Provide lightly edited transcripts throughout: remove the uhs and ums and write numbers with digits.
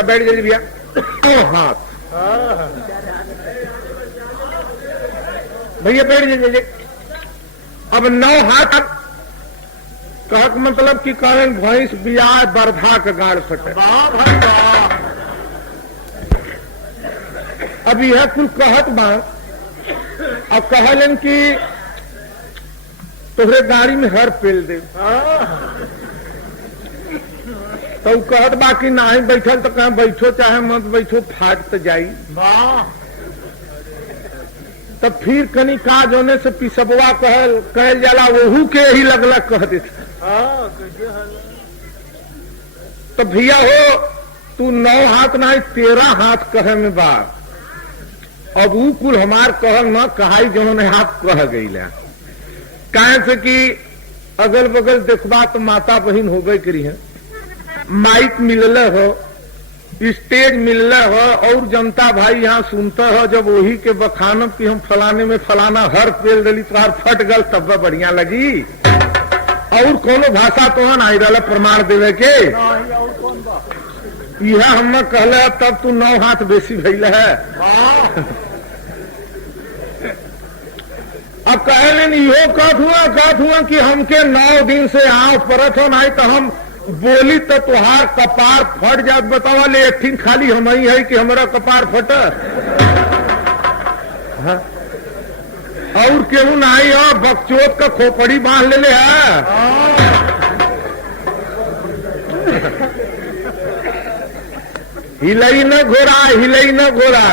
अच्छा बैठ जाइए भैया। हाथ भैया बैठ जाइए। अब 9 हाथ कहक मतलब कि कारण भैंस बियाह बरधा के गाड़ फटे। अब यह कुल कहत बा। अब कहलन कि तोहरे गाड़ी में हर पेल दे। तो कहत बा कि नहीं बैठल तो कहीं बैठो चाहे मत बैठो फाट तो जाई। तब फिर कनी काज होने से पिसबवा कहल जाला वहू के ही लगला कह देता। तो भैया हो तू 9 हाथ नहीं 13 हाथ कहे में बा। अब ऊ कुल हमार कहल न कहाई जो ने आप कह गई कहे से कि अगल बगल देखबा तो माता बहन हो गई करी है, माइक मिलल हो, स्टेज मिलल हो और जनता भाई यहाँ सुनता हो। जब वही के बखानब कि हम फलाने में फलाना हर पेल दिली तो हर फट गल तब बढ़िया लगी। और कोनो भाषा तो आई रहा प्रमाण देवे के यह हम कहले तब तू 9 हाथ बेसी भइल है। अब कहले इहो कहत हुआ कि हमके 9 दिन से आओ परत हो नहीं तो हम बोली तो तुहार कपार फट जात। बतावा ले एक खाली हम ही है कि हमारा कपार फट। और केहू नहीं हो बकचोद का खोपड़ी बांध ले है। हिलई न घोरा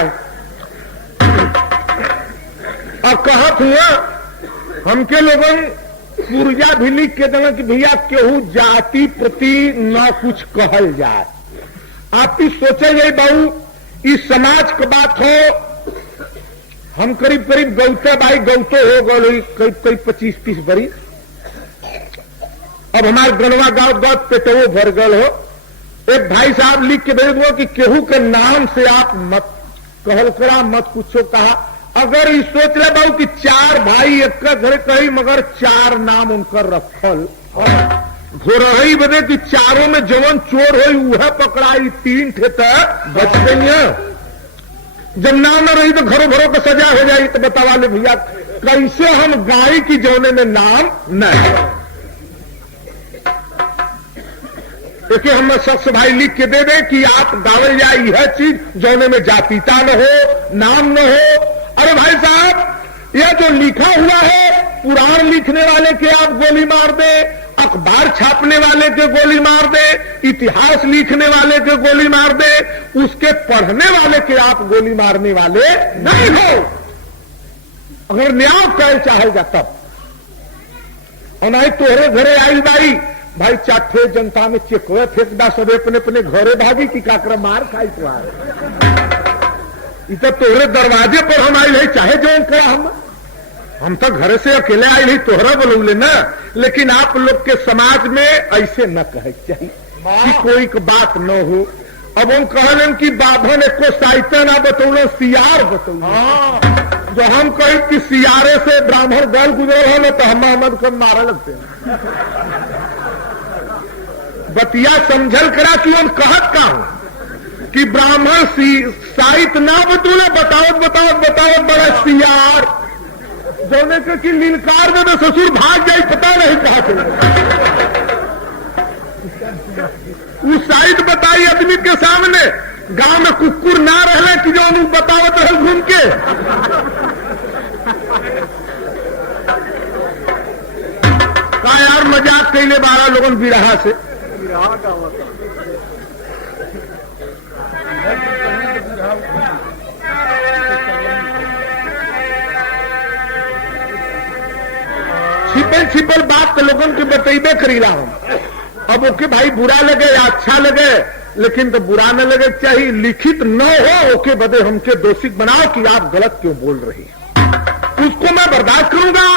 और कहत हुआ हमके लोगन पुर्जा भी लिख के देना कि भैया केहू जाति प्रति न कुछ कहल जाए। आप ही सोचे गए बाबू इस समाज की बात हो। हम करीब करीब गौते भाई गौते हो गए करीब 25-30 बरी। अब हमारे गनवा गांव गौत पेटवो भर गल हो। एक भाई साहब लिख के भेज दो कि केहू के नाम से आप मत कहल करा मत कुछो कहा। अगर ये सोच ले बाबू कि 4 भाई एक घर कही मगर 4 नाम उनकर रखल घोरही बदे कि चारों में जवन चोर हो वह पकड़ाई 3 थे बच गई। जब नाम न रही तो घरों घरों को सजा हो जाए। तो बतावा ले भैया कैसे हम गाय की जौने में नाम न देखिए हम शख्स भाई लिख के दे दे कि आप गावे जाए यह चीज जौने में जातिता न हो नाम न हो। अरे भाई साहब यह जो लिखा हुआ है पुराण लिखने वाले के आप गोली मार दे, अखबार छापने वाले के गोली मार दे, इतिहास लिखने वाले के गोली मार दे, उसके पढ़ने वाले के आप गोली मारने वाले नहीं हो। अगर न्याय कर चाहेगा तब और नहीं तोहरे घरे आई भाई चाटे जनता में चिकवे फेंकदा सब अपने अपने घरे भागी की काकरा मार खाई तुम्हारे इतना तोहरे दरवाजे पर हम आई नहीं चाहे जो करा हम तो घर से अकेले आई नहीं तोहरा बोलूले ना। लेकिन आप लोग के समाज में ऐसे न कहे चाहिए कि कोई बात न हो। अब हम कहलन कि बाभन एको साहित्य ना बतौलो सियार बतौलो। जो हम कहे कि सियारे से ब्राह्मण गल गुजर हो ना तो हम अहमद को मारा लगते हैं। बतिया समझल करा कि हम कहत का हूं कि ब्राह्मण साहित्य ना बतौले बताओ बड़ा सियार जोने के कि लीलकार में ससुर भाग जाए पता नहीं कहा चले। उस साइड बताई आदमी के सामने गांव में कुकुर ना रहले कि जो उन्हें बतावत रहे घूम के। का यार मजाक कैले 12 लोगन बिरहा से छिपल बात तो लोगों के बतेबे करीला हम। अब ओके भाई बुरा लगे या अच्छा लगे लेकिन तो बुरा न लगे चाहिए लिखित न हो ओके बदे हमके दोषी बनाओ कि आप गलत क्यों बोल रही हैं। उसको मैं बर्दाश्त करूंगा।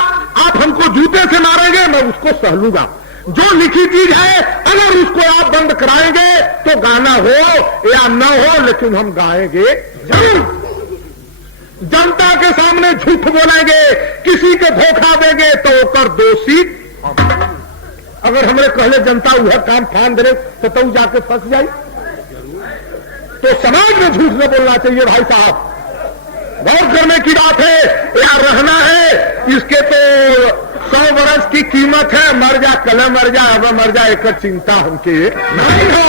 आप हमको जूते से मारेंगे मैं उसको सह लूंगा। जो लिखी चीज है अगर उसको आप बंद कराएंगे तो गाना हो या न हो लेकिन हम गाएंगे जरूर। जनता के सामने झूठ बोलेंगे किसी को धोखा देंगे तो कर दोषी। अगर हमरे कहले जनता वह काम फान दे तो जाके फंस जाए। तो समाज में झूठ न बोलना चाहिए भाई साहब। गौर करने की बात है, या रहना है इसके तो 100 वर्ष की कीमत है, मर जा कल मर जा अब मर जा, एक चिंता हमके नहीं हो।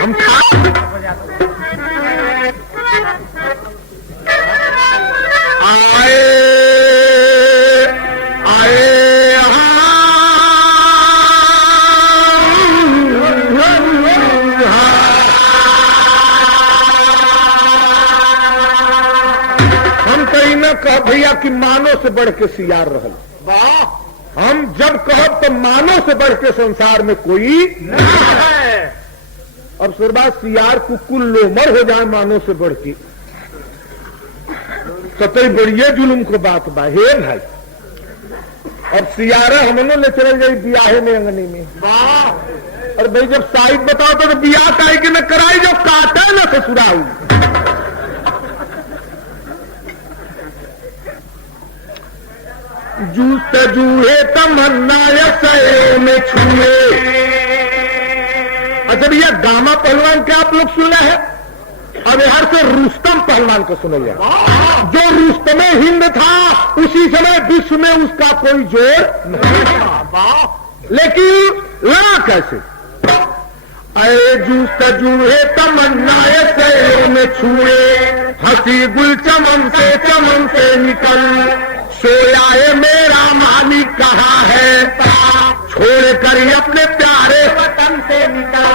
हम आए कह भैया कि मानो से बढ़ के सियार रहल। वाह, हम जब कहब तो मानो से बढ़ के संसार में कोई नहीं है। अब सुरबा सियार कुकुल लोमर हो जाए मानो से बढ़ के, सतई बढ़िए जुलूम को बात बा हे भाई। अब सियारा हमने ले चले गई बियाहे में अंगनी में। वाह, और भाई जब साइड बताओ तो बियाह काहे कि न कराई, जो काटा न ससुराल। जूत जूहे तमन्ना सहे में छुए। अच्छा भैया गामा पहलवान क्या आप लोग सुन रहे हैं? अब यहां से रुस्तम पहलवान को सुनिए। जो रुस्तम हिंद था उसी समय विश्व में उसका कोई जोर नहीं था, लेकिन लड़ा कैसे? अरे जूत जूहे तमन्ना सहे में छुए, हंसी गुल चमन से निकल, सोया है मेरा मालिक कहाँ है, छोड़ कर अपने प्यारे वतन से निकल।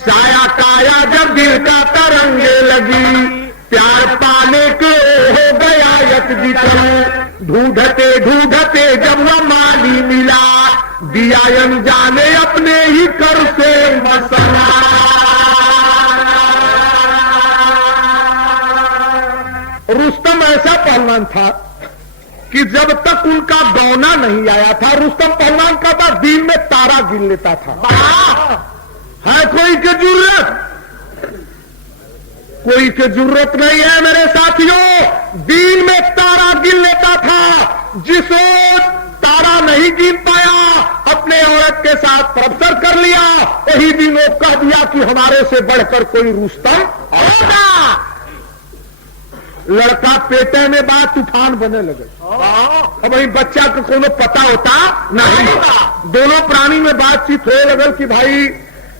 साया काया जब दिल का तरंगे लगी, प्यार पाने के हो गया यत जितन। ढूंढते ढूंढते जब वह माली मिला, दिया जाने अपने ही कर से मसला। रुस्तम ऐसा पहलवान था कि जब तक उनका गौना नहीं आया था, रुस्तम पहलवान का था दिन में तारा गिन लेता था। है कोई के जरूरत? कोई के जरूरत नहीं है मेरे साथियों। दिन में तारा गिन लेता था। जिस तारा नहीं गिन पाया, अपने औरत के साथ प्रसर कर लिया, वही दिन वो कह दिया कि हमारे से बढ़कर कोई रुस्तम होगा। लड़का पेटे में बात तूफान बने लगे। अब वही बच्चा को कोनो पता होता नहीं। दोनों प्राणी में बातचीत होने लगल कि भाई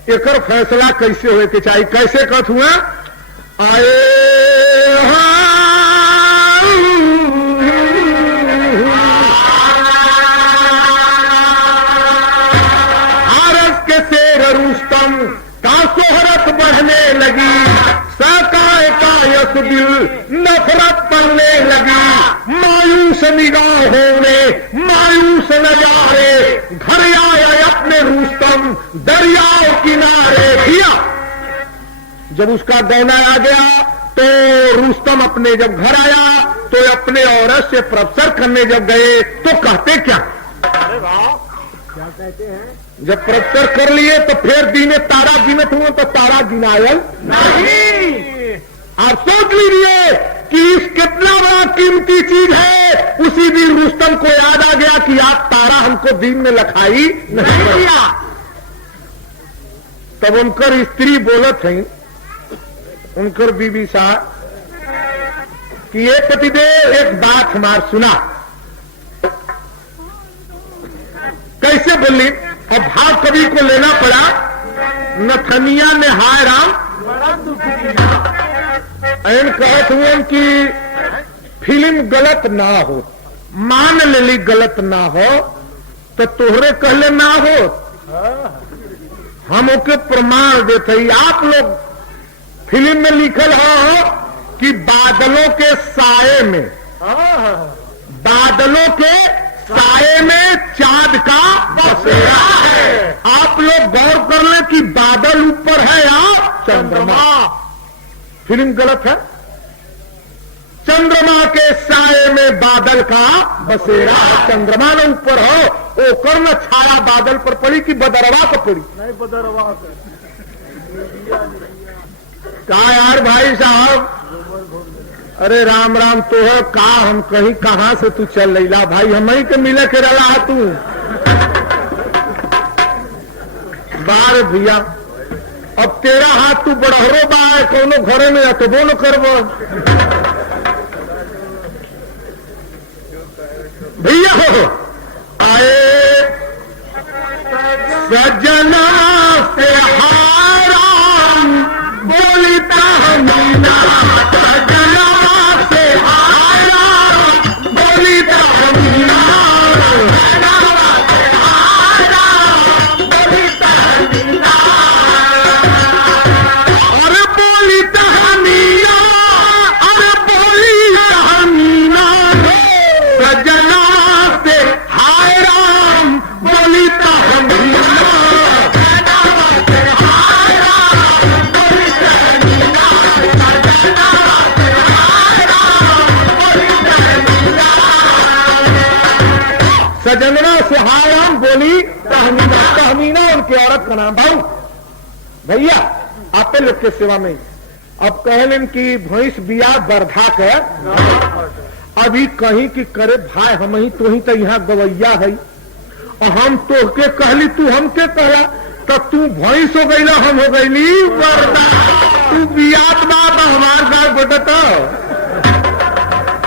एकर फैसला कैसे होए के चाहिए। कैसे कथ हुआ? आए आरस के शेर रुस्तम का शोहरत बढ़ने लगी, सकाए का यश दिल नफरत पड़ने लगी। मायूस निगाहों में मायूस नजारे, घर आया अपने रुस्तम दरियाओं किनारे। किया जब उसका गौना आ गया तो रुस्तम अपने जब घर आया तो अपने औरत से प्रसर करने जब गए तो कहते क्या? अरे वाह, क्या कहते हैं? जब प्रसर कर लिए तो फिर दिने तारा गिनत हुआ तो तारा गिनायल नहीं। आप सोच लीजिए कि इस कितना बड़ा कीमती चीज है। उसी दिन रुस्तम को याद आ गया कि आप तारा हमको दिन में लखाई नहीं दिया। तब उनकर स्त्री बोलत है, उनकर बीबी साहब कि ये पतिदेव एक बात हमार सुना। कैसे बोली? अब भाव कवि को लेना पड़ा। नथनिया ने हाय राम एन कहत हुए कि फिल्म गलत ना हो, मान लेली गलत ना हो तो तोहरे कहले ना हो, हम ओके प्रमाण देते। आप लोग फिल्म में लिखल हो कि बादलों के साए में, बादलों के साए में चांद का बसेरा है। आप लोग गौर कर ले कि बादल ऊपर है या चंद्रमा। फिल्म गलत है। चंद्रमा के साए में बादल का बसेरा है। चंद्रमा न ऊपर हो, ओकर न छाया बादल पर पड़ी कि बदरवा पर पड़ी? नहीं, बदरवा। कहा यार भाई साहब, अरे राम राम तो है का, हम कहीं कहां से तू चल रही भाई, हम ही के मिले के रहा तू बार भैया। अब तेरा हाथ तू बड़हरो बा कोनो घरे में अतबो न करबो। भैया हो आए सजना से हाराम बोलता मीना, सजना से हाराम बोलता मीना, अरे बोलता मीना, अरे बोलता मीना, सजना से हाराम बोलता मीना। सजनना सुहाराम बोली तहमीना, तहमीना उनकी औरत का नाम। भाऊ भैया आपे लोग के सेवा में अब कहलन कि भैंस बिया बरधा कर अभी कहीं की करे भाई हम ही तो यहाँ गवैया है और हम तो के कहली तू हमके कहला तो तू भैंस हो गई हम हो गईली बरधा, तू बियात बात हमार गाय बटता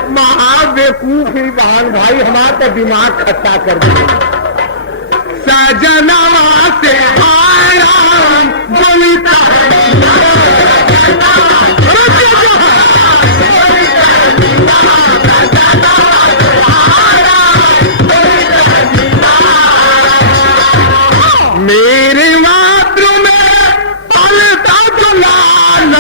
महाबेवकूफ ही बहन भाई हमारा तो दिमाग खट्टा कर दिया। सजनवा से आराम बोलता मेरे मातृ में पलता दुलाल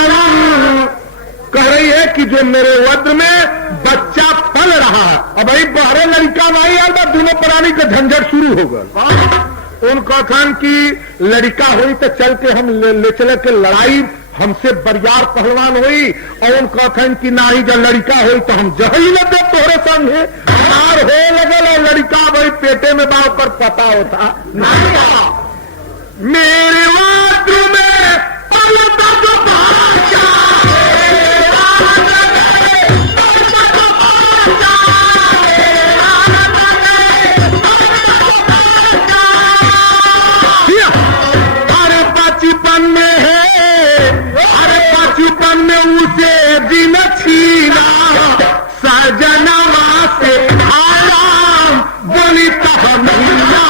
कह रही है कि जो मेरे वद्र में बच्चा पल रहा है। अब भाई बहरे लड़का नहीं यार बात दोनों प्राणी का झंझट शुरू हो गया। उनका कथन की लड़का हुई तो चल के हम ले चले के लड़ाई हमसे बरियार पहलवान हुई और उनका कथन की ना ही जब लड़का हुई तो हम जही न दे तोहरे संग है मार हो लगल और लड़का भाई पेटे में बाव पर पता होता नहीं। मेरे वाद्र में पलता जो भाषा बचपन में है, अरे बचपन में उसे दिन छीना सजनवा से आराम बोली तहमीना।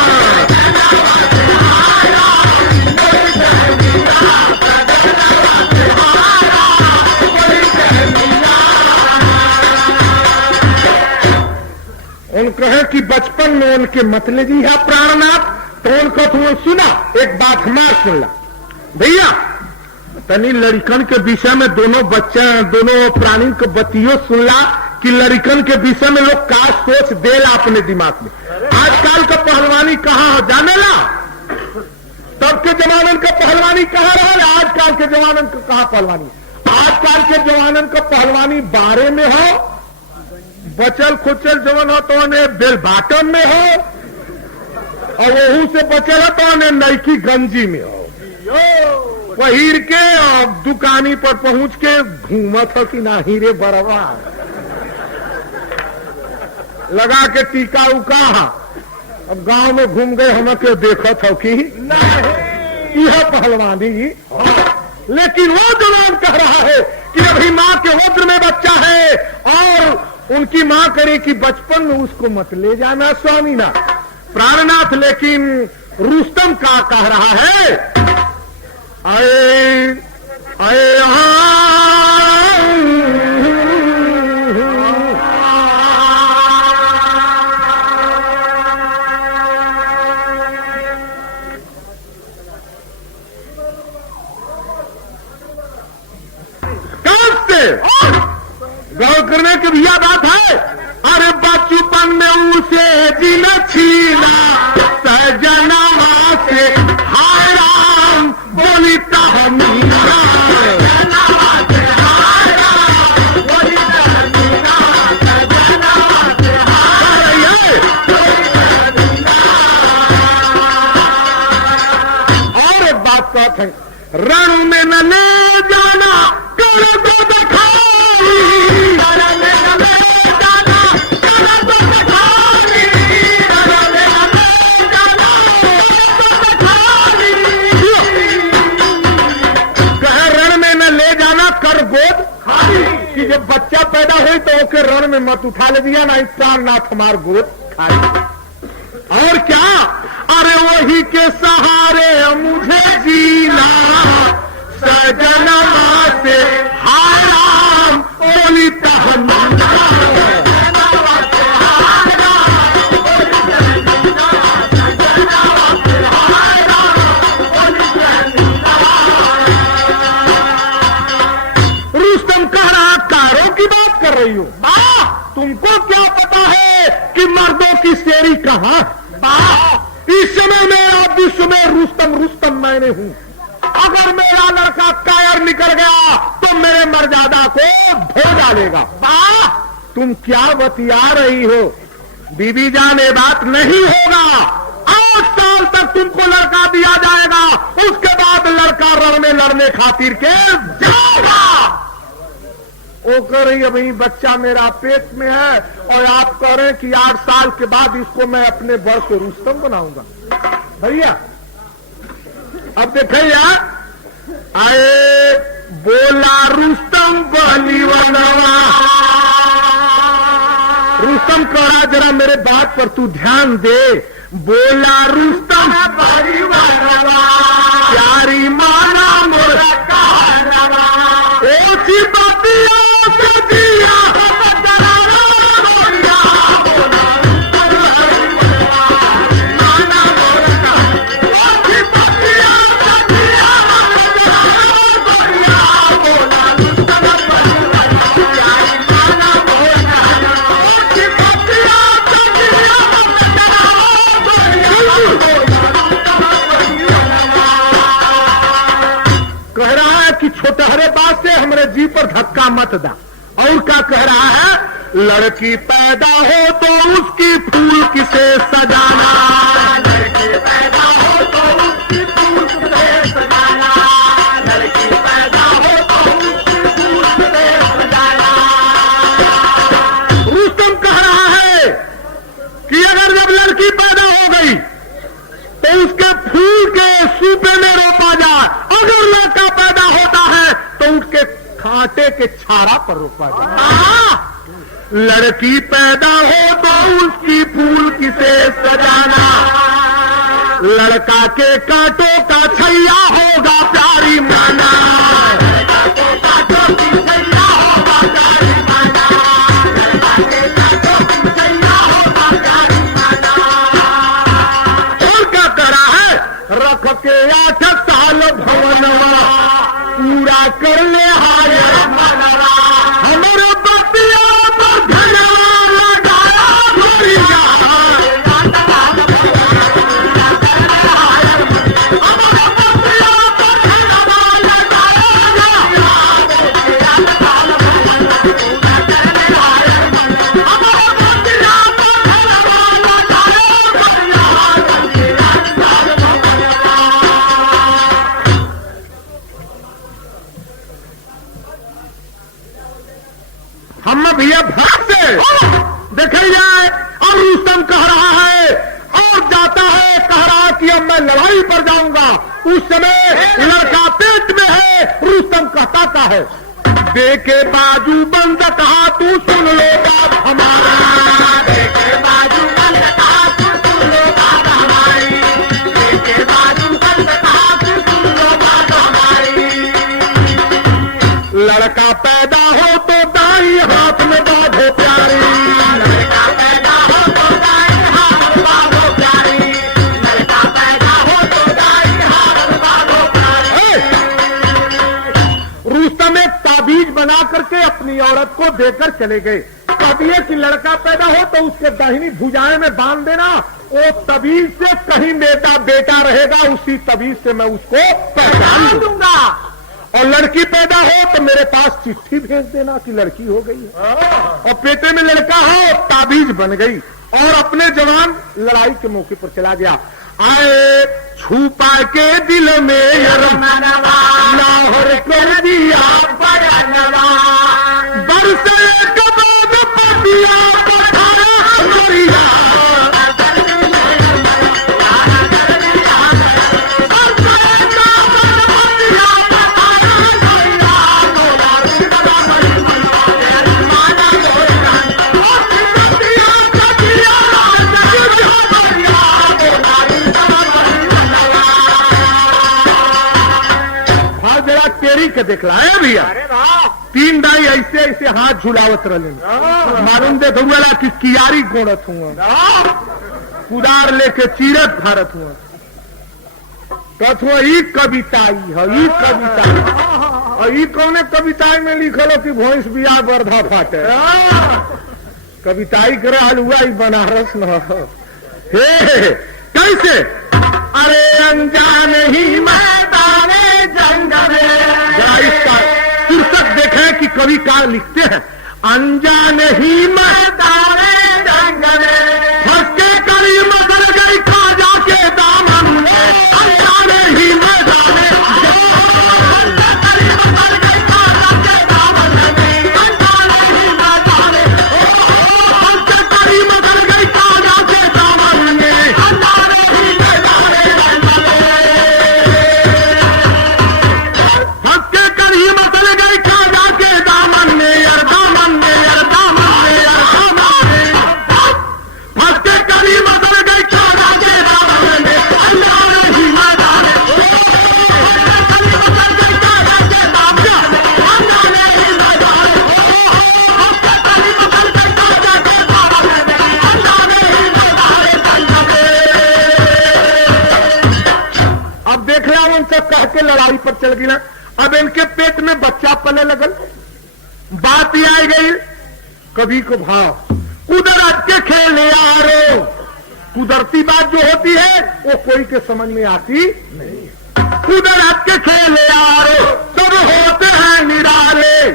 उनको है कि बचपन में उनके मतलबी है प्राणनाथ तो उनको तुम सुना एक बात हमार सुन ला भैया तनी लड़कन के विषय में दोनों बच्चे दोनों प्राणी के बतियो सुनला कि लड़कन के विषय में लोग का सोच देला अपने दिमाग में। आजकल का पहलवानी कहाँ हो जाने ला, तब के जमानन का पहलवानी कहाँ रहा, आजकल के जमानन का कहाँ पहलवानी। आजकल के जमानन का पहलवानी बारे में हो, बचल खुचल जवन हो तो बेल बाटन में हो और वहू से बचल हो तो नईकी गंजी में हो, पहिर के और दुकानी पर पहुंच के घूमत हो कि नाही रे बरवा लगा के टीका उका। अब गांव में घूम गए हम के देखत हो कि यह पहलवानी। लेकिन वो जवान कह रहा है कि अभी माँ के वज्र में बच्चा है और उनकी माँ करे कि बचपन में उसको मत ले जाना स्वामीनाथ प्राणनाथ। लेकिन रुस्तम का कह रहा है आए आए गौर करने की भी यह बात है। अरे बचपन में उसे दिन छीना सजनवा से हाराम बोली तहमीना। और एक बात कहते हैं रण में न ले जाना कर दो दिखाई, रण में न ले जाना कर दो दिखाई। हाथ उठा ले दिया ना, इस प्राणनाथ हमार गोद खाई। और क्या, अरे वही के सहारे मुझे जीना सजना से, हाय राम बोली तहन्ना। रही हूं तुमको क्या पता है कि मर्दों की शेरी कहां? इस समय मेरा विश्व में रुस्तम रुस्तम मैंने हूं। अगर मेरा लड़का कायर निकल गया तो मेरे मर्यादा को धो डालेगा। तुम क्या बतिया रही हो बीबी जान, ये बात नहीं होगा। 8 साल तक तुमको लड़का दिया जाएगा, उसके बाद लड़का रण में लड़ने खातिर के जाएगा। वो कह रही अभी बच्चा मेरा पेट में है और आप कह रहे हैं कि 8 साल के बाद इसको मैं अपने बड़ से रुस्तम बनाऊंगा। भैया अब देखिए, आए बोला रुस्तम बलीवनवा। रुस्तम कहा जरा मेरे बात पर तू ध्यान दे। बोला रुस्तम बलीवनवा, प्यारी माना मोरा कहनवा। ओसी बतिया छोटहरे बात से हमारे जी पर धक्का मत दा। और क्या कह रहा है, लड़की पैदा हो तो उसकी फूल किसे सजाना, लड़की पैदा हो तो उसकी फूल किसे सजाना, लड़की पैदा हो तो उसकी फूल किसे सजाना। रुस्तम कह रहा है कि अगर जब लड़की पैदा हो गई तो उसके फूल के सूपे में रोपा जाए, अगर लड़का पैदा होता है तो उसके खाटे के छारा पर रोपा जाए। लड़की पैदा हो तो उसकी फूल किसे सजाना, लड़का के कांटों का छैया होगा प्यारी माना, लड़का के कांटों की छैया होगा प्यारी माना, लड़का के कांटों की छैया होगा प्यारी माना। और क्या करा है, रख के 8 साल भवनवा पूरा कर ले हायर मनवा, हमारे बतिया पर धनवा लगाया भरिया, हमारे बतिया पर धनवा हम भैया भाग से देखा जाए। और रुस्तम कह रहा है और जाता है, कह रहा कि अब मैं लड़ाई पर जाऊंगा। उस समय लड़का पेट में है। रुस्तम कहता का है, देखे बाजू बंद कहा तू सुन लो बात हमारा, देखे बाजू बंद कहा तू सुन लो बात हमारी, देखे बाजू बंद कहा तू सुन लो बात हमारी। लड़का पैदा हो तो दाई हाथ में बांधो प्यारी, लड़का पैदा हो तो दाई हाथ में बांधो प्यारी, लड़का पैदा हो तो दाई हाथ में बांधो प्यारी। रुस्तम एक ताबीज बना करके अपनी औरत को देकर चले गए। कह दिए कि लड़का पैदा हो तो उसके दाहिनी भुजाएं में बांध देना, वो तबीज से कहीं बेटा बेटा रहेगा, उसी तबीज से मैं उसको पहचान दूंगा। और लड़की पैदा हो तो मेरे पास चिट्ठी भेज देना कि लड़की हो गई है। और पेटे में लड़का हो, ताबीज बन गई। और अपने जवान लड़ाई के मौके पर चला गया। आए छुपा के दिल में लाहौर कर दिया बरनवा, बरसे कबाब पतिया पठाया मरिया, देखला है भैया। अरे वाह, 3 दाई ऐसे ऐसे हाथ झुलावत रहे, मालूम देखा कि कियारी गोड़त हुआ, कुदार लेके चीरत भारत हुआ, कहत हुआ ई कविताई है, ई कविता। और ई कौने कविताई में लिखल हो कि भैंस बिया बर्धा फाटे, कविताई करे हलुआ ई बनारस न हे कैसे। अरे अनजान ही मैदाने जंगल, इसका शीर्षक देखे कि कवि का लिखते हैं, अनजान ही मैदाने जंगल फंस के करी मसल गई खाजा के दामन में, अनजान ही मैदाने लड़ाई पर चल गई। अब इनके पेट में बच्चा पले लगल, बात ही आई गई कभी को भाव कुदरत के खेल यारो। कुदरती बात जो होती है वो कोई के समझ में आती नहीं। कुदरत के खेल यारो सब होते हैं निराले,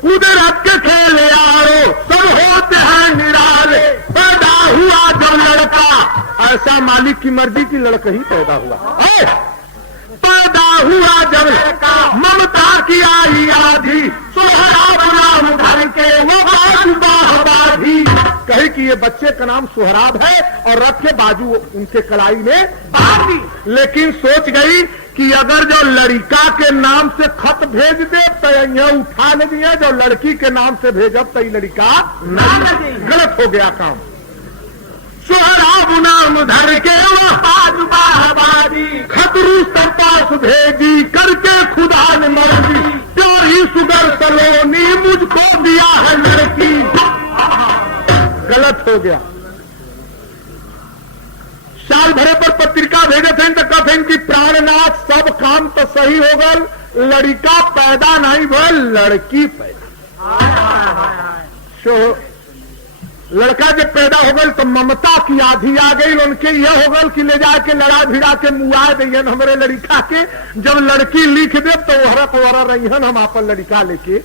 कुदरत के खेल यारो सब होते हैं निराले। पैदा हुआ जब लड़का, ऐसा मालिक की मर्जी की लड़का ही पैदा हुआ। पैदा हुआ जब लड़का ममता की आई आधी, सोहराब नाम धर के वो बाधी। कहे कि ये बच्चे का नाम सोहराब है और रखे बाजू उनके कलाई में बाधी। लेकिन सोच गई कि अगर जो लड़का के नाम से खत भेज दे तो यहाँ उठा ले दिया, जो लड़की के नाम से भेजब तो लड़का गलत हो गया काम। सोहराब नाम धर के बादी, खतरू पास भेजी करके खुदा ने मर्जी, चोरी सुगर सलोनी मुझको दिया है लड़की। गलत हो गया। साल भरे पर पत्रिका भेजे थे तो कहते कि प्राणनाथ सब काम तो सही हो गल, लड़का पैदा नहीं भल लड़की पैदा। लड़का जब पैदा हो गई तो ममता की आधी आ गई, उनके यह हो गल कि ले जाके लड़ा भिड़ा के मुआ दियन हमारे लड़का के। जब लड़की लिख दे तो ओहरा पवरा रहीहन हम आपन लड़का लेके।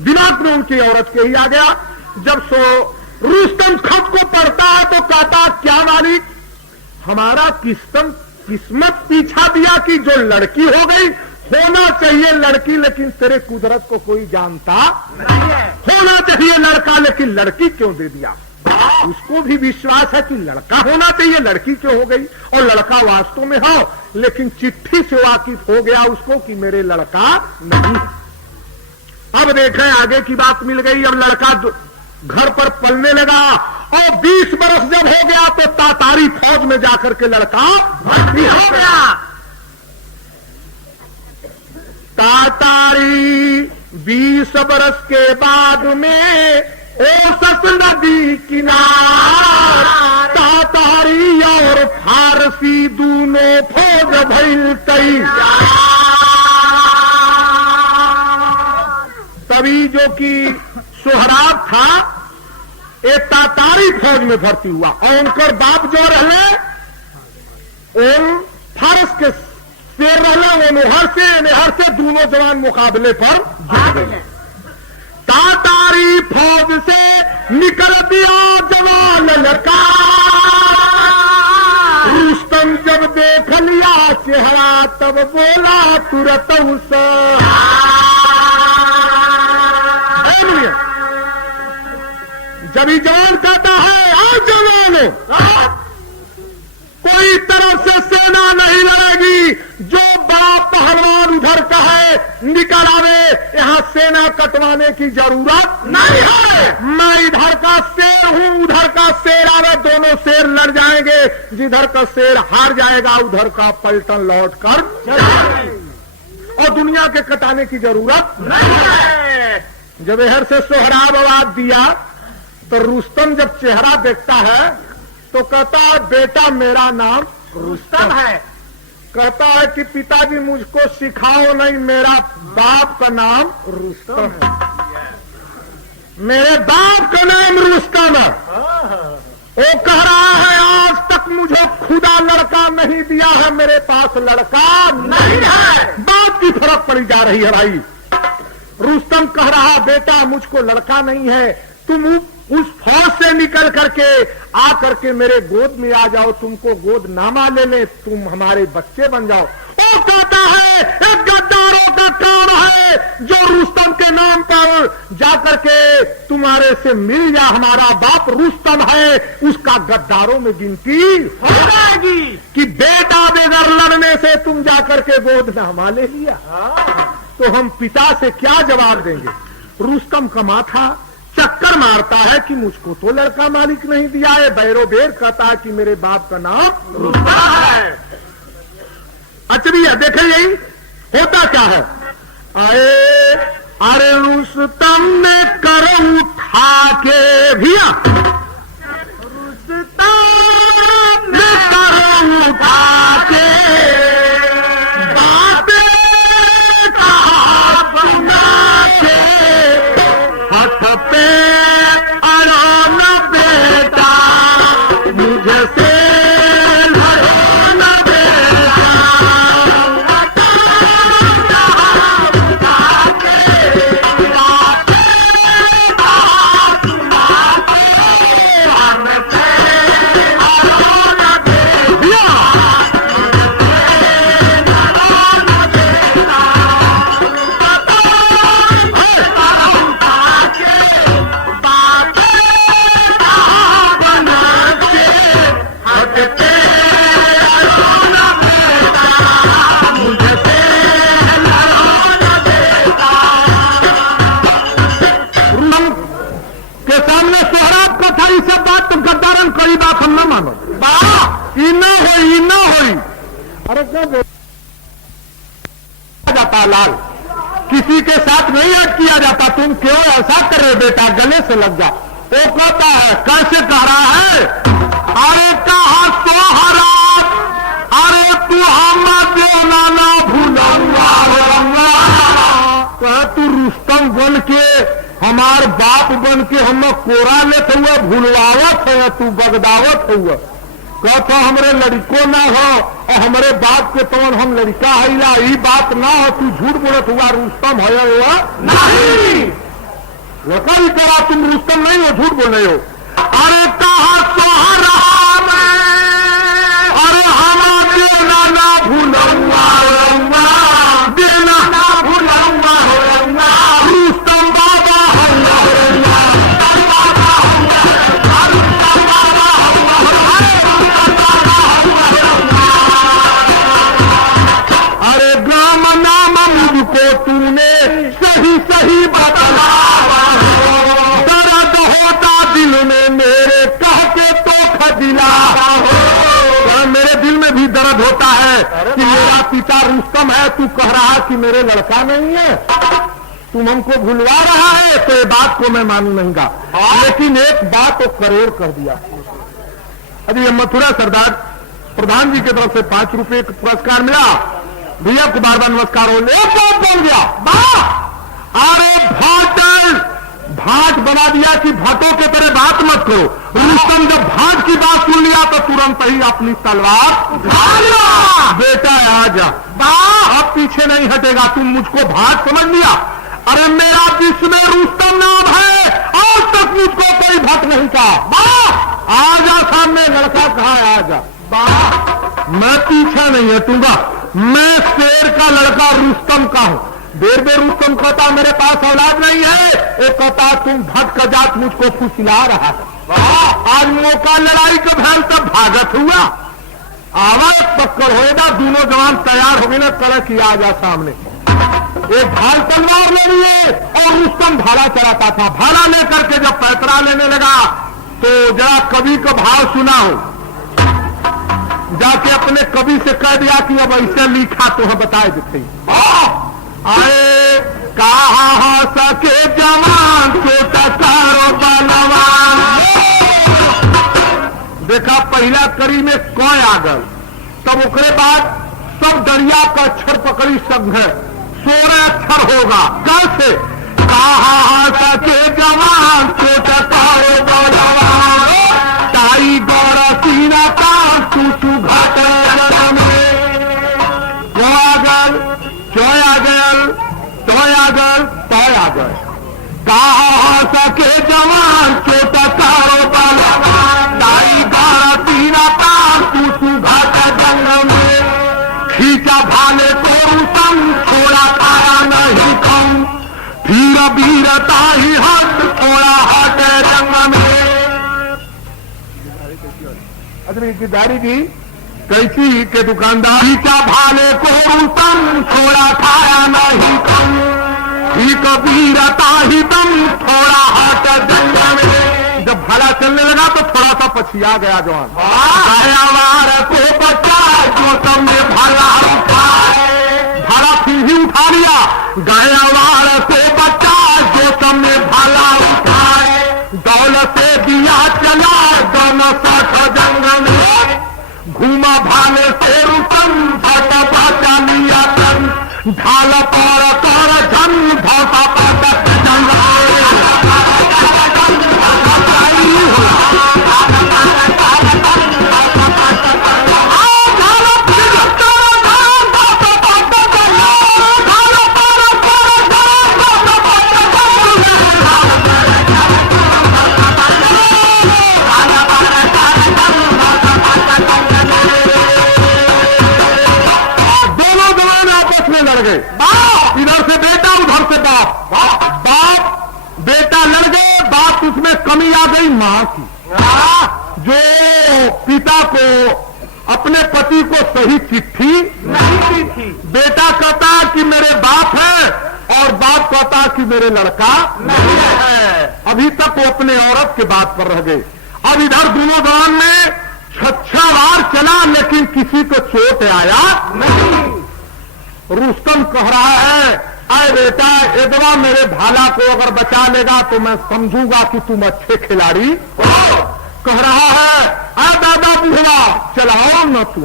दिमाग में उनकी औरत के ही आ गया। जब रुस्तम खत को पढ़ता है तो कहता क्या मालिक, हमारा किस्मत पीछा दिया कि जो लड़की हो गई, होना चाहिए लड़की लेकिन तेरे कुदरत को कोई जानता नहीं है। होना चाहिए लड़का लेकिन लड़की क्यों दे दिया। उसको भी विश्वास है कि लड़का होना चाहिए, लड़की क्यों हो गई। और लड़का वास्तव में हो, लेकिन चिट्ठी से वाकिफ हो गया उसको कि मेरे लड़का नहीं। अब देखें आगे की बात मिल गई। अब लड़का घर पर पलने लगा और 20 बरस जब हो गया तो तातारी फौज में जाकर के लड़का भर्ती हो गया। तातारी 20 बरस के बाद में ओसस नदी किनार, तातारी और फारसी दोनों फौज भइल तैयार। तभी जो कि सोहराब था एक तातारी फौज में भर्ती हुआ और उनकर बाप जो रहे उन फारस के शेर रहा, वो नेहर से दोनों जवान मुकाबले पर गए। तातारी फौज से निकल दिया जवान लड़का, रुस्तम जब देख लिया चेहरा तब बोला तुरंत उसे। जब ही जवान कहता है आओ जवानों, कोई तरफ से सेना नहीं लड़ेगी, जो बड़ा पहलवान उधर का है निकल आवे, यहाँ सेना कटवाने की जरूरत नहीं है। मैं इधर का शेर हूँ, उधर का शेर आवे, दोनों शेर लड़ जाएंगे। जिधर का शेर हार जाएगा उधर का पलटन लौट कर और दुनिया के कटाने की जरूरत नहीं है। जब एहर से सोहराब आवाज दिया तो रुस्तम जब चेहरा देखता है तो कहता है बेटा मेरा नाम रुस्तम है। कहता है कि पिताजी मुझको सिखाओ नहीं, मेरा बाप का नाम रुस्तम है, मेरे बाप का नाम रुस्तम है। वो कह रहा है आज तक मुझे खुदा लड़का नहीं दिया है, मेरे पास लड़का नहीं है। बात की फर्क पड़ी जा रही है भाई। रुस्तम कह रहा बेटा मुझको लड़का नहीं है, तुम उस फौज से निकल करके आ करके मेरे गोद में आ जाओ, तुमको गोद नामा ले ले, तुम हमारे बच्चे बन जाओ। वो कहता है एक गद्दारों का काम है जो रुस्तम के नाम पर जाकर के तुम्हारे से मिल जा, हमारा बाप रुस्तम है, उसका गद्दारों में गिनती हो जाएगी कि बेटा बेगर लड़ने से तुम जाकर के गोद नामा ले लिया, तो हम पिता से क्या जवाब देंगे। रुस्तम का माथा चक्कर मारता है कि मुझको तो लड़का मालिक नहीं दिया है। बैरो बेर कहता है कि मेरे बाप का नाम रुस्तम है। अचरिया देखे यही होता क्या है। आए अरे रुस्तम ने कर उठा के भिया, रुस्तम ने कर उठा के बातें कहा सुना के, हथ पे अड़ो न बेटा मुझे से लड़ो न बेटा, जाता लाल किसी के साथ नहीं ऐड किया जाता। तुम क्यों ऐसा कर रहे बेटा, गले से लग जा। वो कहता है कैसे कह रहा है, अरे कहा सोहरा, अरे तू हम देना ना भूलूंगा, कह तू रुस्तम बन के हमार बाप बन के हम कोरा लेत हुआ भूलवावत है, तू बगदावत हुआ। कहता हमरे लड़को ना हो और हमरे बाप के तो हम लड़का हैला, ये बात ना हो, तू झूठ बोलत हुआ, रुस्तम है हुआ नहीं, लड़का ही करा, तुम रुस्तम नहीं हो, झूठ बोल रहे हो। अरे कहा सोहरा में, अरे हम देना ना भूलूंगा, देना ना भूलूंगा, रुस्तम बाबा को तूने सही सही बतला, दर्द होता दिल में मेरे कह के तो खदिला, मेरे दिल में भी दर्द होता है कि मेरा पिता रुस्तम है, तू कह रहा कि मेरे लड़का नहीं है, तुम हमको भुलवा रहा है, तो ये बात को मैं मान लूंगा। लेकिन एक बात तो करोड़ कर दिया। अभी ये मथुरा सरदार प्रधान जी की तरफ से 5 रुपए का पुरस्कार मिला, भैया को बार बार नमस्कार हो, बोल गया अरे भाट बना दिया कि भाटों के तरह बात मत करो। रुस्तम जब भाट की बात सुन लिया तो तुरंत ही अपनी तलवार उठा लिया, बेटा आजा, अब पीछे नहीं हटेगा, तुम मुझको भाट समझ लिया, अरे मेरा विश्व में रुस्तम नाम है, आज तक मुझको कोई भट नहीं कहा, आजा सामने, लड़का कहा है आजा, मैं पीछा नहीं हटूंगा, मैं शेर का लड़का रुस्तम का हूं। देर बेर रुस्तम कहता मेरे पास औलाद नहीं है, वो कहता तुम भट का जात मुझको फुसला रहा है। आज मौका लड़ाई का भैन तब भागत हुआ, आवाज पक्कर होएगा, दोनों जवान तैयार हो गए ना, कल की आ जा सामने, एक ढाल तलवार ले लिए और रुस्तम भाला चलाता था। भाला लेकर के जब पैतरा लेने लगा तो जरा कवि का भाव सुना हो, जाके अपने कवि से कह दिया कि अब ऐसे लिखा तो बताए देते। आए कहा सके जवान छोटकारो बलवान। देखा पहला कड़ी में कौन आ गल, तब उसके बाद सब दरिया का अक्षर पकड़ी संघ है, 16 अक्षर होगा। कैसे कहा सके जवान छोटकारो बलवान, ताई गौर सीना का सुसु घट में गल चोयागल तोयागल तोयागल। कहा सके जवान छोटकारो बलवान, ताई गौर सीना का सुसु घट जंग में। खींचा भाले को रुतम छोड़ा खाया नहीं कम, फिर वीरता ही हट थोड़ा हट जंग में। दाढ़ी जी कैसी के दुकानदारी का भाले को रुतम छोड़ा खाया नहीं कम, ठीक वीरता ही दम थोड़ा हट जंग में। जब भाला चलने लगा तो थोड़ा सा पछिया गया जवान। आयावार को बचा जो तुमने भाला उठाए, भाला फिर ही उठा लिया। गायावार को बचा जो तुमने भाला उठाए, दौलत से दिया चला दोनों साथ जंग में। घूमा भाले से रुतम भट बचा लिया तन, ढाल पर कर झन भौसा पटक जंग इधर से बेटा उधर से बाप, बाप बेटा लड़ गए। बाप उसमें कमी आ गई मां की, जो पिता को अपने पति को सही चिट्ठी नहीं दी थी। बेटा कहता कि मेरे बाप है और बाप कहता कि मेरे लड़का नहीं है। अभी तक वो अपने औरत के बात पर रह गए। अब इधर दोनों जवान में 6 बार चला लेकिन किसी को चोट आया नहीं। रुस्तम कह रहा है अरे बेटा एदवा मेरे भाला को अगर बचा लेगा तो मैं समझूंगा कि तुम अच्छे खिलाड़ी हो। कह रहा है अरे दादा बुढ़वा चलाओ न, तू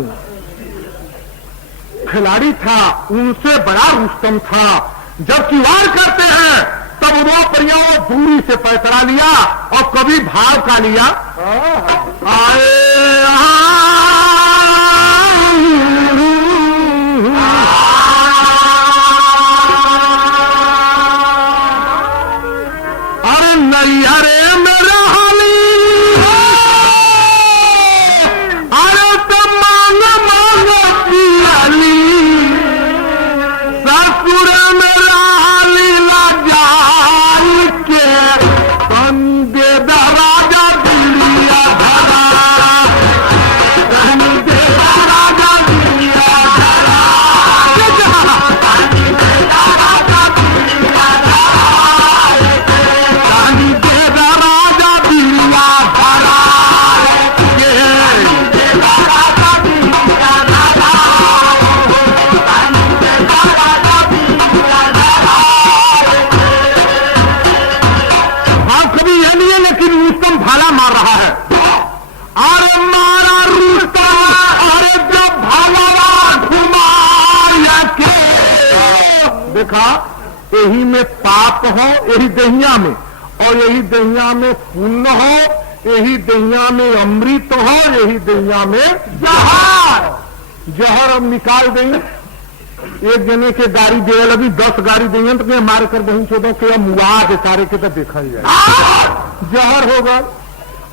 खिलाड़ी था, उनसे बड़ा रुस्तम था। जब किवार करते हैं तब वो परियाओं दूरी से पैतरा लिया और कभी भाव का लिया। आए अरे मेरा हाली, अरे तो मांग मांग पियाली, ससुर मेरा हाली ला जान के बंदे दा राजा दिलिया धरा, बंदे दा राजा दिलिया धरा, भाला मार रहा है। अरे मारा रुस्तम, अरे जब भाला घुमाया के देखा, यही में पाप हो यही दहिया में, और यही दहिया में पुण्य हो, यही दहिया में अमृत हो, यही दहिया में जहर। जहर हम निकाल देंगे। एक जने के गाड़ी दे लगी 10 गाड़ी देंगे तो मार कर दही छोड़ो के मुआ के सारे के तो देखा ही जाए। जहर होगा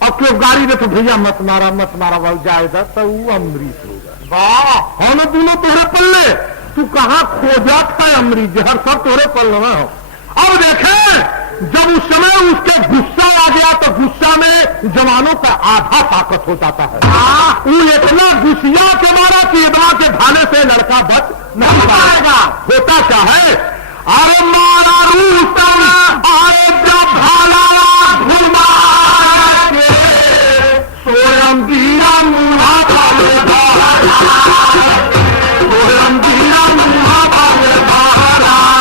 और क्यों गाड़ी दे तो भैया मत मारा वाल जाएगा तो वो अमृत होगा। हम दोनों तोहरे पल्ले, तू कहाँ खोजा था अमृत, जहर सब तोहरे पल्ले में हो। अब देखें जब उस समय उसके गुस्सा आ गया तो गुस्सा में जवानों का आधा ताकत हो जाता है। वो इतना गुस्सिया के मारा कि इतना के भाले से लड़का बच नहीं पाएगा। होता क्या है, अरे मारा रुस्तम, अरे जब भाला घुमा के सोयम गिरा मुहा वाले बाहर, सोयम गिरा मुहा वाले बाहर।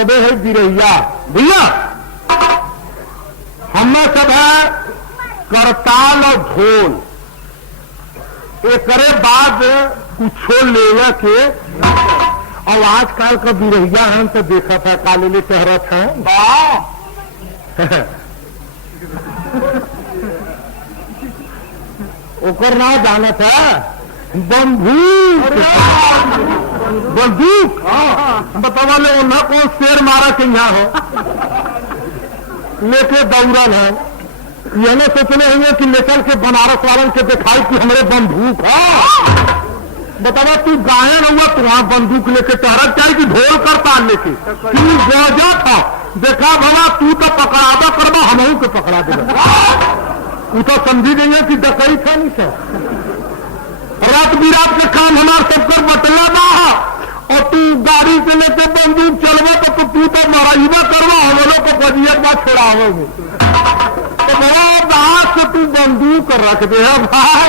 सबे है गिरैया भैया। हमें सब है करताल और ढोल, एकरे बाद कुछो लेवे के। और आजकल का बिरहिया हम तो देखा था काले ले टहरत है ओकर ना जाना था बंदूक। बंदूक बतावा ले उन्हें कौन शेर मारा के यहाँ हो लेके दौड़ल है। ये न सोचने हुए कि लेकर के बनारस वालन के दिखाई कि हमारे बंदूक है। बतावा तू गायन हुआ तो वहां बंदूक लेके टहरत चाहे कि ढोल करता लेके तू गजा था। देखा भला तू तो पकड़ादा करवा हमहू के पकड़ा देगा। तू तो समझी गई है कि डकई था नहीं सर। रात बिरात के काम हमारे सबकर बटला ना और तू गाड़ी से लेके बंदूक चलवा तो तू तो मराइबा करवा हम लोग को बजिया बात छोड़ाओगे। तो बड़ा बात से तू बंदूक रख दे भाई,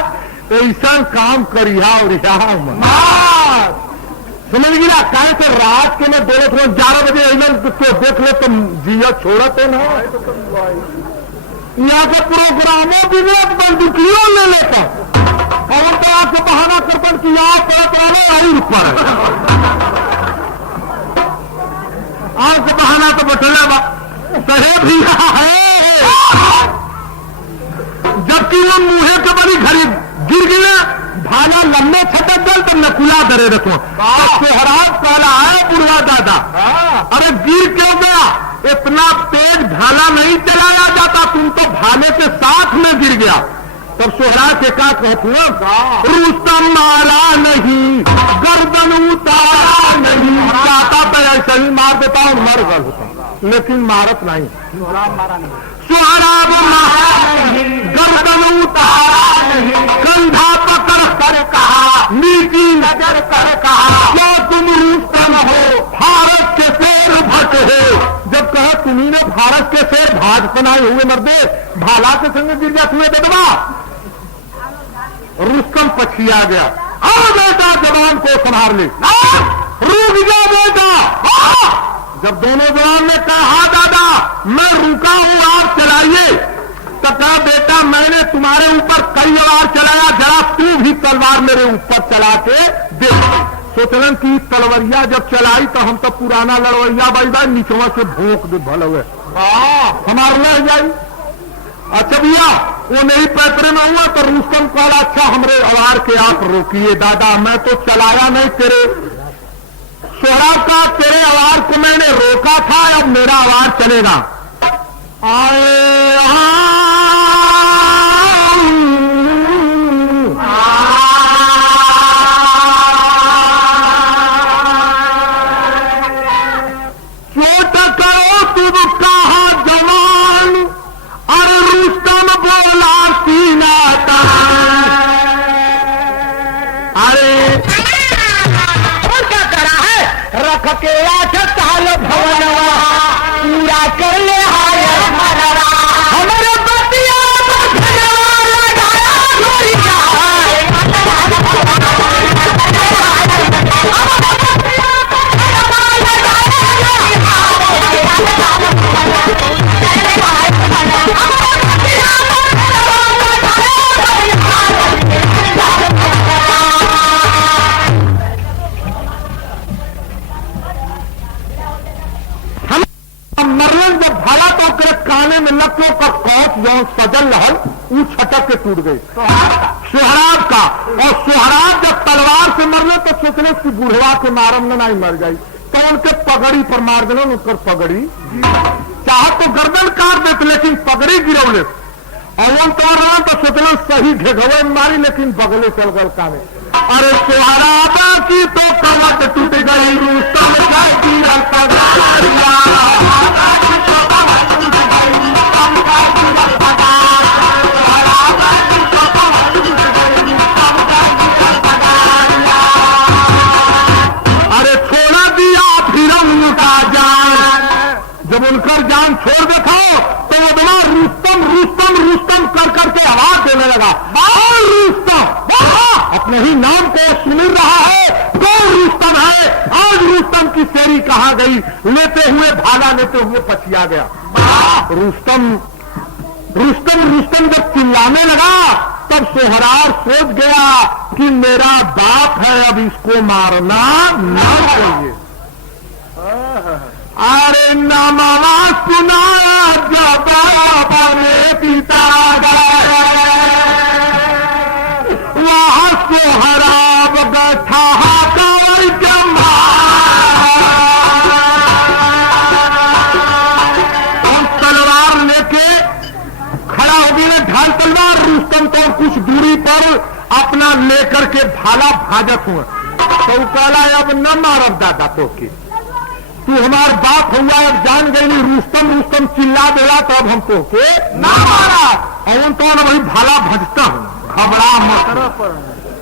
ऐसा काम करिया और समझ गिरा। कहे से रात के में दौलत 11 बजे अलन तो देख ले तो जिया छोड़ा तो ना। यहाँ के प्रोग्रामों भी बंदूकियों ले लेता और तो आपको बहाना करता कि यहाँ पड़त वाले आई ऊपर आपको बहाना तो बटला कहे भी है। जबकि वो मुहे के बड़ी घड़ी गिर गया भाला लम्बे छटक गल तो नकुला दरे रखो सोहराब कहला है बुढ़वा दादा। अरे गिर क्यों गया? इतना तेज भाला नहीं चलाया जाता, तुम तो भाले के साथ में गिर गया। तब सोहराब के का कहते रुस्तम मारा नहीं गर्दन उतारा नहीं, चाहता तो ऐसा ही मार देता और मर गल होता लेकिन मारत नहीं। सोहराब मारा नहीं गर्दन उतारा नहीं, कंधा पकड़ कर कहा नीति नजर कर कहा क्या तुम रुस्तम हो भारत के शेर भट हो। जब कहा तुम्ही ने भारत के शेर भाज बनाए हुए मर्दे भाला के संग गिर जा तुम्हें दबा। रुस्तम पछिया गया। आओ बेटा जवान को संभाल ले, रुक जा बेटा। जब दोनों जवान ने कहा हाँ दादा मैं रुका हूं आप चलाइए, तो कहा बेटा मैंने तुम्हारे ऊपर कई बार चलाया, जरा तू भी तलवार मेरे ऊपर चला के देख। सोचलन की तलवरिया जब चलाई तो हम तो पुराना लड़वैया बैदा नीचवा से भोंक दे भल हुए हमारे ले जाई। अच्छा भैया वो नहीं पैतरे में हुआ तो रुस्तम कहला अच्छा हमरे अवार के आप रोकिए दादा, मैं तो चलाया नहीं तेरे सोहराब का तेरे अवार को मैंने रोका था, अब मेरा अवार चलेगा। चोट करो तुम कहा जवान, अरे रुस्तम बोला सीना तान। अरे और क्या करा है रख के ताल भवनवा पूरा कर ले हाय हमारे बतिया मरलन जब भाला तो काने में लकड़ों का कौच जो सजल रहल वो छटक के टूट गई सोहराब का। और सोहराब जब तलवार से मरने तो सोचने की बुढ़वा के मारम में नहीं मर गई तो उनके पगड़ी पर मार दिलो। उनकर पगड़ी चाह तो गर्दन काट देते लेकिन पगड़ी गिरौले और तो सोचना सही घेघवे मारी लेकिन बगले चल गल काने। अरे सोहराबा की तो कमट टूट गई रुस्तम अरे छोड़ा दिया फिर उनका जान। जब उनकर जान छोड़ देता तो वो बड़ा रुस्तम रुस्तम रुस्तम कर करके आवाज देने लगा रुस्तम अपने ही नाम को सुन रहा है। कौन रुस्तम है? आज रुस्तम रुस्तम की शेरी कहाँ गई, लेते हुए भाला लेते हुए पछिया गया। रुस्तम रुस्तम रुस्तम जब चिल्लाने लगा तब सोहरार सोच गया कि मेरा बाप है, अब इसको मारना ना चाहिए। अरे नामा सुनाया जब अपने पिता वहां सोहराब बैठा कवई जमा तलवार लेके खड़ा हो गया, ढाल तलवार। रुस्तम तो कुछ दूरी पर अपना लेकर के भाला भाजत हुआ। तो कहला अब न मारब दादा तो की, तू हमार बाप हुआ, अब जान गई नहीं। रुस्तम रुस्तम चिल्ला देला तो अब हमको के ना मारा। और तो न वही भाला भजता हूँ, घबरा मत,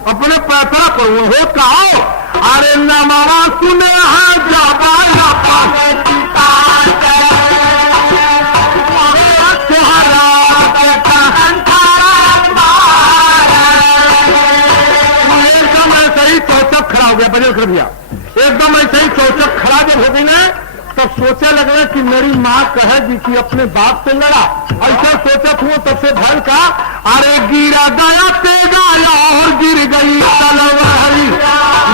अपने पैसा पर हो कहो। अरे न मारा सुने एकदम ऐसे ही चौचक खड़ा हो गया, बजल कर दिया। एकदम ऐसे ही चौचक खड़ा जब हो गई ना तब सोचे लगे कि मेरी माँ कहेगी कि अपने बाप से लड़ा। ऐसा सोचत हुआ तब से भर का अरे गिरा गया तेगा और गिर गई तलवार,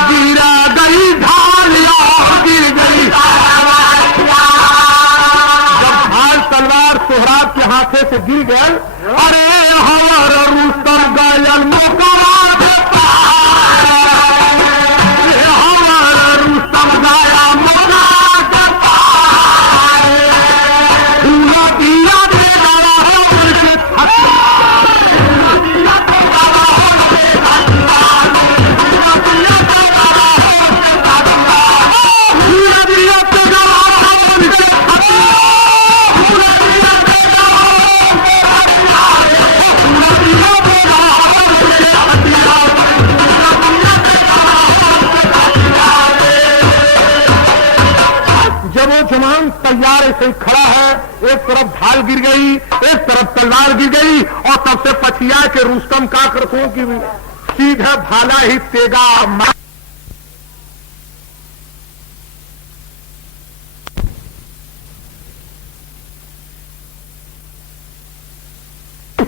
गिरा गई ढाल और गिर गई। जब ढाल तलवार सोहराब के हाथे से गिर गए, अरे हमारा रुस्तम गायल मोकरा तैयार ऐसे खड़ा है, एक तरफ ढाल गिर गई, एक तरफ तलवार गिर गई, और तब से पछिया के रुस्तम का करतों की सीधा भाला ही तेगा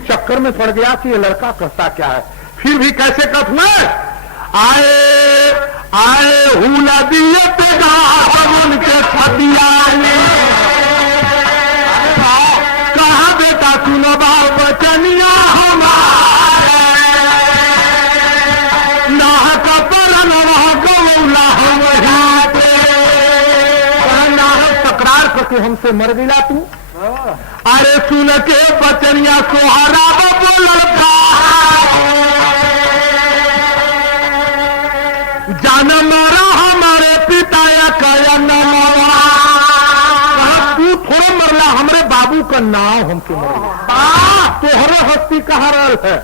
चक्कर में पड़ गया कि ये लड़का कहता क्या है। फिर भी कैसे कथ में आए आए हुला दिए तेगा उनके छतिया कहा बेटा सुनो बाप बचनिया हमारे ना कपल ना गौला ना तकरार करके हमसे मर गया तू। अरे सुन के बचनिया सोहरा बोलता जान मारा हमारे पिता या कया न तू थोड़ा मरला, हमरे बाबू का नाम हमके मरला। तोहरे हस्ती कहाँ रहा है,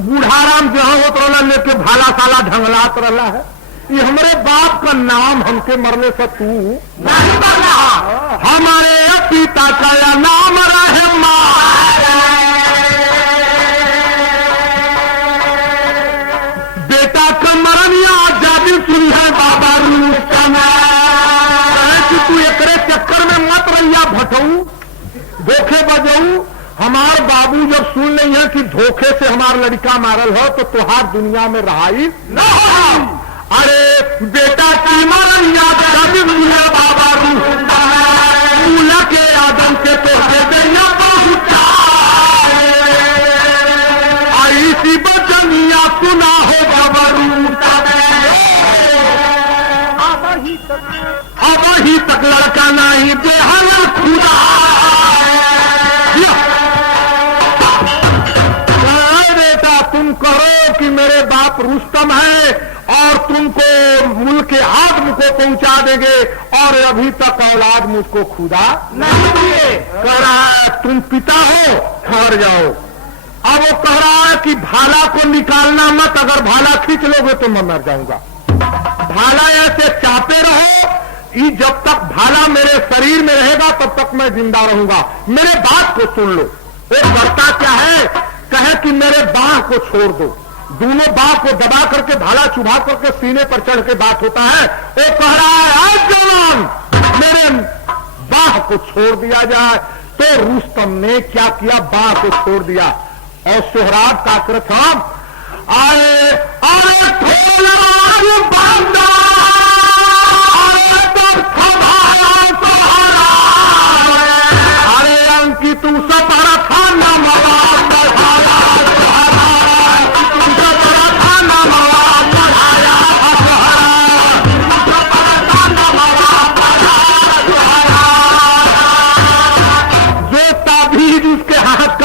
बूढ़ाराम जहाँ होत रहा लेके भाला साला ढंगलात रहा है। ये हमारे बाप का नाम हमके मरने से तू नहीं मरला। हमारे पिता का या नाम रहे बेटा का मरनिया जादी सुनी है बाबा रुस्तम कि तू एकरे चक्कर में मत रहिया भटऊ धोखे बजाऊ। हमार बाबू जब सुन नहीं है कि धोखे से हमार लड़का मारल हो तो तुहार दुनिया में रहाई न हो। अरे बेटा की मरनिया जादी सुनी है बाबा रुस्तम मूला के आदम के तोड़े देना पहुंचा आई सी बचनिया सुना हो बाबा अब ही तक लड़का नहीं बेहल खुदा। बेटा तुम कहो कि मेरे बाप रुस्तम है और तुमको मुल्क के आदम को पहुंचा देंगे, और अभी तक औलाद मुझको खुदा नहीं दिए। कह रहा है तुम पिता हो, ठहर जाओ। अब वो कह रहा है कि भाला को निकालना मत, अगर भाला खींच लोगे तो मैं मर जाऊंगा। भाला ऐसे चाहते रहो, ये जब तक भाला मेरे शरीर में रहेगा तब तक मैं जिंदा रहूंगा। मेरे बात को सुन लो। वो करता क्या है, कहे कि मेरे बाह को छोड़ दो, दोनों बाह को दबा करके भाला चुभा करके सीने पर चढ़ के बात होता है। वो कह रहा है जवान मेरे बाह को छोड़ दिया जाए। तो रुस्तम ने क्या किया, बाह को छोड़ दिया और सोहराब का कृथम अरे अरे खोल बांधा अरे अंकित तू सपरा था नमला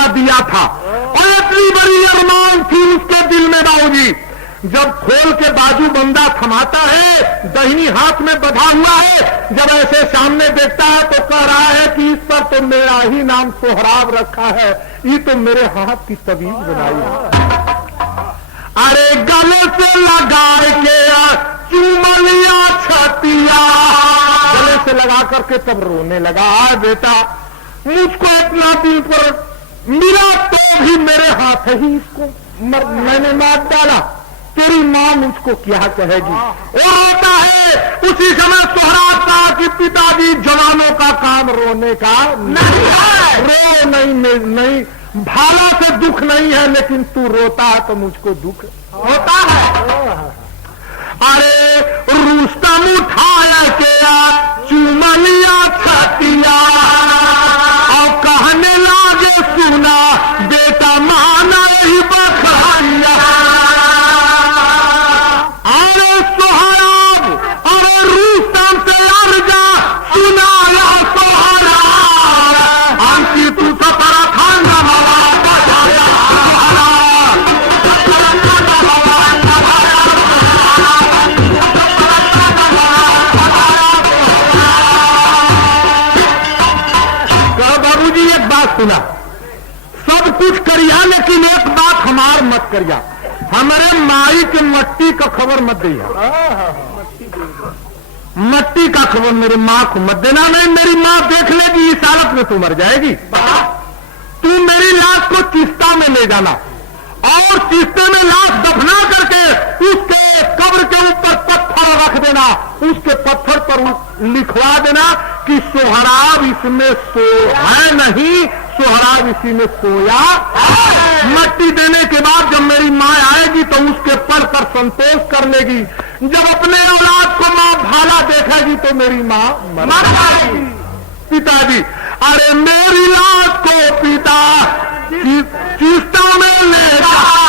दिया था और इतनी बड़ी अरमान थी उसके दिल में बाबूजी। जब खोल के बाजू बंदा थमाता है, दाहिनी हाथ में बधा हुआ है, जब ऐसे सामने देखता है तो कह रहा है कि इस पर तो मेरा ही नाम सोहराब रखा है, ये तो मेरे हाथ की तबीब बनाई है। अरे गले से लगा के चूम लिया छतिया, गले से लगा करके तब रोने लगा। बेटा मुझको इतना दिल पर मिला तो भी मेरे हाथ ही इसको मैंने मार डाला, तेरी मां मुझको क्या कहेगी। वो होता है उसी समय सोहराब कहा कि पिताजी जवानों का काम रोने का नहीं है, रो नहीं भाला से दुख नहीं है, लेकिन तू रोता है तो मुझको दुख होता है। अरे रुस्तम उठाया के चूम लिया छतिया और कहने लागे सुना बेटा माना ही बखाया। अरे सोहराब अरे रुस्तम से अर्जा सुनाया सोहराब अंकी तू सपरा खाना वाला बजाया सुना। सब कुछ करिया लेकिन एक बात हमार मत करिया, हमारे माई के मट्टी का खबर मत दिया, मट्टी का खबर मेरी माँ को मत देना। नहीं मेरी माँ देख लेगी इस हालत में तू मर जाएगी। तू मेरी लाश को चिस्ता में ले जाना और चिस्ते में लाश दफना करके उसके कब्र के ऊपर पत्थर रख देना, उसके पत्थर पर लिखवा देना कि सोहराब इसमें सो है नहीं, सोहराब इसी में सोया। मट्टी देने के बाद जब मेरी माँ आएगी तो उसके पर संतोष कर लेगी। जब अपने औलाद को माँ भाला देखेगी तो मेरी माँ मर जाएगी। पिताजी अरे मेरी लाश को पिता चिस्ता में ले जा